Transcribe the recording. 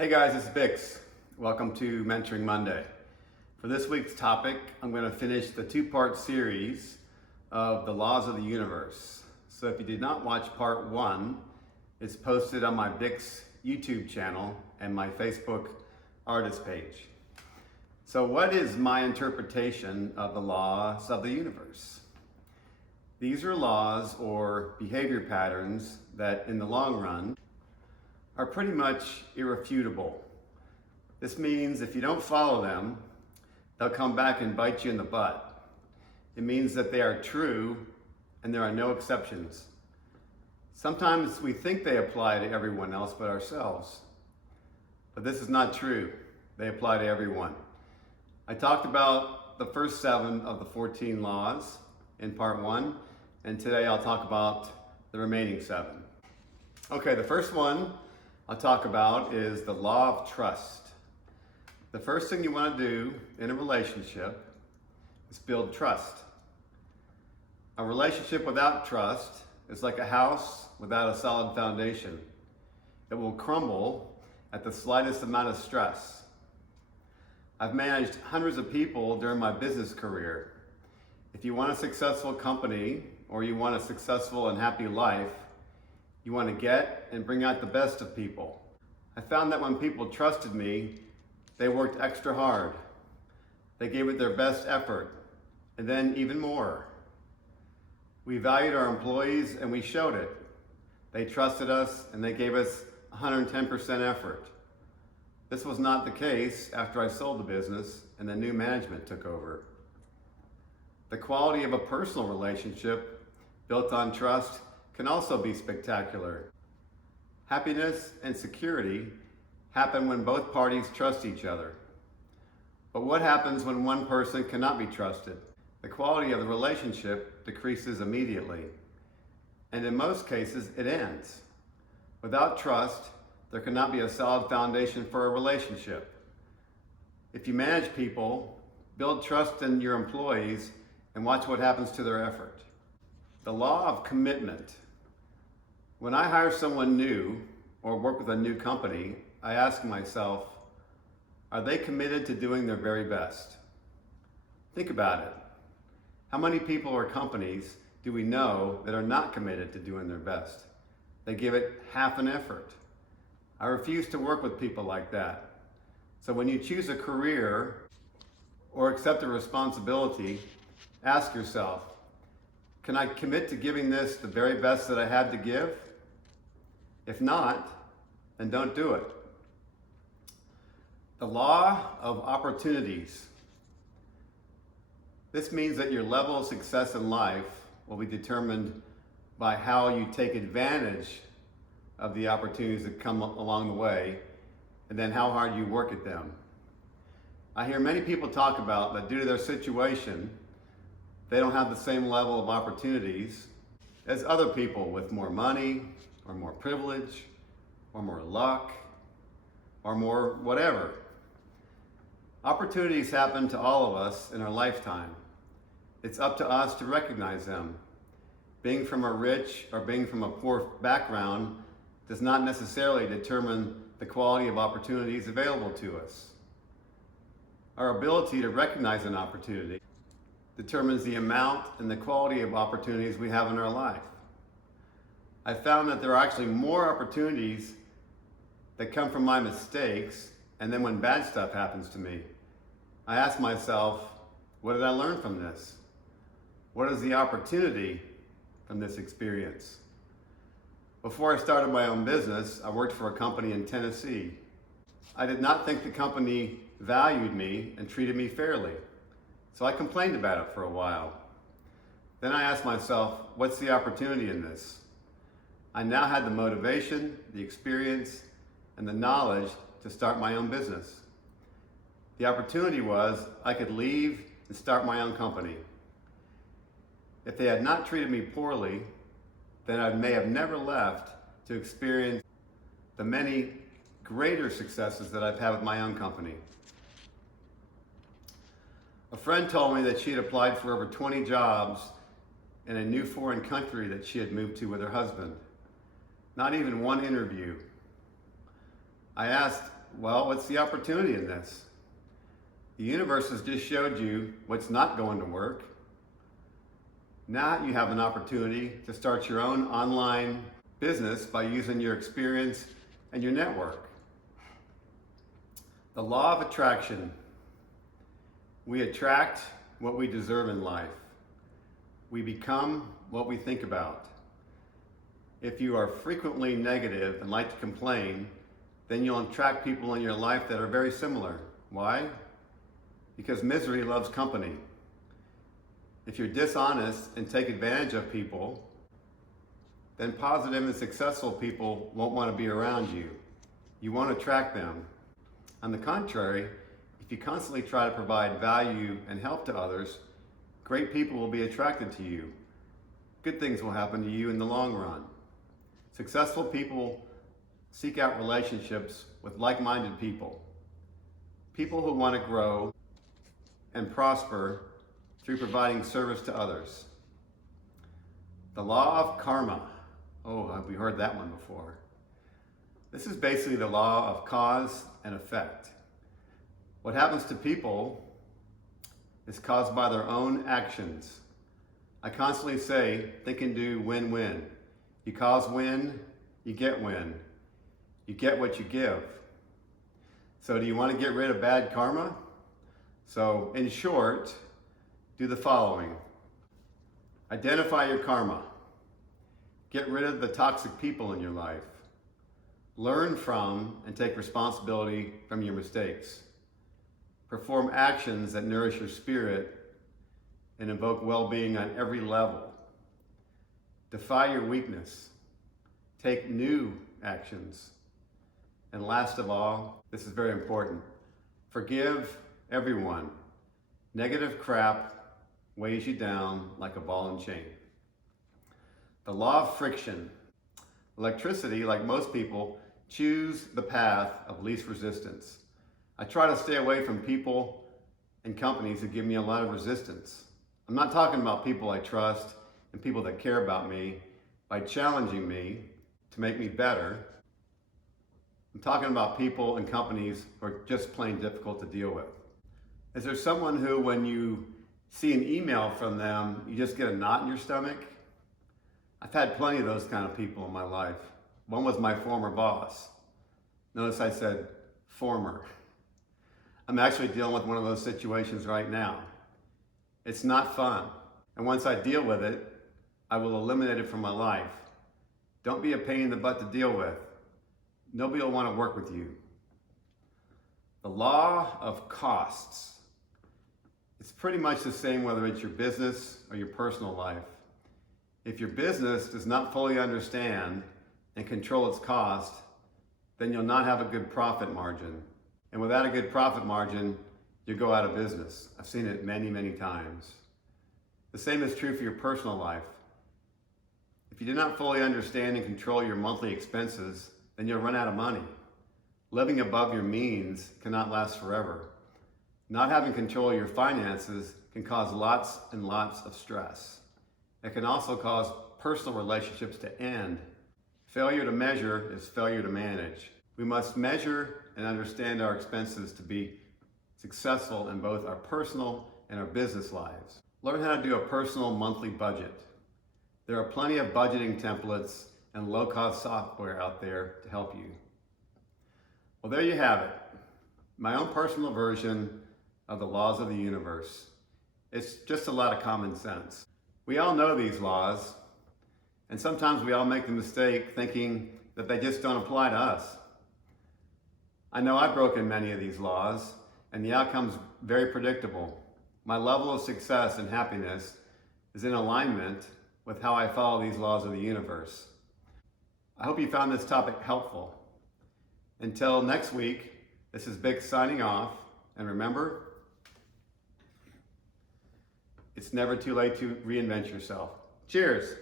Hey guys, it's Bix. Welcome to Mentoring Monday. For this week's topic, I'm going to finish the two-part series of the laws of the universe. So if you did not watch part one, it's posted on my Bix YouTube channel and my Facebook artist page. So what is my interpretation of the laws of the universe? These are laws or behavior patterns that in the long run are pretty much irrefutable. This means if you don't follow them, they'll come back and bite you in the butt. It means that they are true and there are no exceptions. Sometimes we think they apply to everyone else but ourselves. But this is not true. They apply to everyone. I talked about the first 7 of the 14 laws in part 1, and today I'll talk about the remaining 7. Okay, the first one I'll talk about is the law of trust. The first thing you want to do in a relationship is build trust. A relationship without trust is like a house without a solid foundation. It will crumble at the slightest amount of stress. I've managed hundreds of people during my business career. If you want a successful company or you want a successful and happy life, you want to get and bring out the best of people. I found that when people trusted me, they worked extra hard. They gave it their best effort, and then even more. We valued our employees and we showed it. They trusted us and they gave us 110% effort. This was not the case after I sold the business and the new management took over. The quality of a personal relationship built on trust can also be spectacular. Happiness and security happen when both parties trust each other. But what happens when one person cannot be trusted? The quality of the relationship decreases immediately. And in most cases, it ends. Without trust, there cannot be a solid foundation for a relationship. If you manage people, build trust in your employees and watch what happens to their effort. The law of commitment. When I hire someone new or work with a new company, I ask myself, are they committed to doing their very best? Think about it. How many people or companies do we know that are not committed to doing their best? They give it half an effort. I refuse to work with people like that. So when you choose a career or accept a responsibility, ask yourself, can I commit to giving this the very best that I have to give? If not, then don't do it. The law of opportunities. This means that your level of success in life will be determined by how you take advantage of the opportunities that come along the way, and then how hard you work at them. I hear many people talk about that due to their situation, they don't have the same level of opportunities as other people with more money, or more privilege, or more luck, or more whatever. Opportunities happen to all of us in our lifetime. It's up to us to recognize them. Being from a rich or being from a poor background does not necessarily determine the quality of opportunities available to us. Our ability to recognize an opportunity determines the amount and the quality of opportunities we have in our life. I found that there are actually more opportunities that come from my mistakes, and then when bad stuff happens to me, I ask myself, what did I learn from this? What is the opportunity from this experience? Before I started my own business, I worked for a company in Tennessee. I did not think the company valued me and treated me fairly, so I complained about it for a while. Then I asked myself, what's the opportunity in this? I now had the motivation, the experience, and the knowledge to start my own business. The opportunity was I could leave and start my own company. If they had not treated me poorly, then I may have never left to experience the many greater successes that I've had with my own company. A friend told me that she had applied for over 20 jobs in a new foreign country that she had moved to with her husband. Not even one interview. I asked, well, what's the opportunity in this? The universe has just showed you what's not going to work. Now you have an opportunity to start your own online business by using your experience and your network. The law of attraction. We attract what we deserve in life. We become what we think about. If you are frequently negative and like to complain, then you'll attract people in your life that are very similar. Why? Because misery loves company. If you're dishonest and take advantage of people, then positive and successful people won't want to be around you. You won't attract them. On the contrary, if you constantly try to provide value and help to others, great people will be attracted to you. Good things will happen to you in the long run. Successful people seek out relationships with like-minded people. People who want to grow and prosper through providing service to others. The law of karma. Oh, have we heard that one before? This is basically the law of cause and effect. What happens to people is caused by their own actions. I constantly say, think and do win-win. You cause win, you get win. You get what you give. So do you want to get rid of bad karma? So in short, do the following. Identify your karma. Get rid of the toxic people in your life. Learn from and take responsibility from your mistakes. Perform actions that nourish your spirit and invoke well-being on every level. Defy your weakness. Take new actions. And last of all, this is very important, forgive everyone. Negative crap weighs you down like a ball and chain. The law of friction. Electricity, like most people, choose the path of least resistance. I try to stay away from people and companies that give me a lot of resistance. I'm not talking about people I trust and people that care about me by challenging me to make me better. I'm talking about people and companies who are just plain difficult to deal with. Is there someone who, when you see an email from them, you just get a knot in your stomach? I've had plenty of those kind of people in my life. One was my former boss. Notice I said former. I'm actually dealing with one of those situations right now. It's not fun. And once I deal with it, I will eliminate it from my life. Don't be a pain in the butt to deal with. Nobody will want to work with you. The law of costs. It's pretty much the same whether it's your business or your personal life. If your business does not fully understand and control its cost, then you'll not have a good profit margin. And without a good profit margin, you go out of business. I've seen it many, many times. The same is true for your personal life. If you do not fully understand and control your monthly expenses, then you'll run out of money. Living above your means cannot last forever. Not having control of your finances can cause lots and lots of stress. It can also cause personal relationships to end. Failure to measure is failure to manage. We must measure and understand our expenses to be successful in both our personal and our business lives. Learn how to do a personal monthly budget. There are plenty of budgeting templates and low-cost software out there to help you. Well, there you have it. My own personal version of the laws of the universe. It's just a lot of common sense. We all know these laws, and sometimes we all make the mistake thinking that they just don't apply to us. I know I've broken many of these laws, and the outcome's very predictable. My level of success and happiness is in alignment with how I follow these laws of the universe. I hope you found this topic helpful. Until next week, this is Vic signing off, and remember, it's never too late to reinvent yourself. Cheers.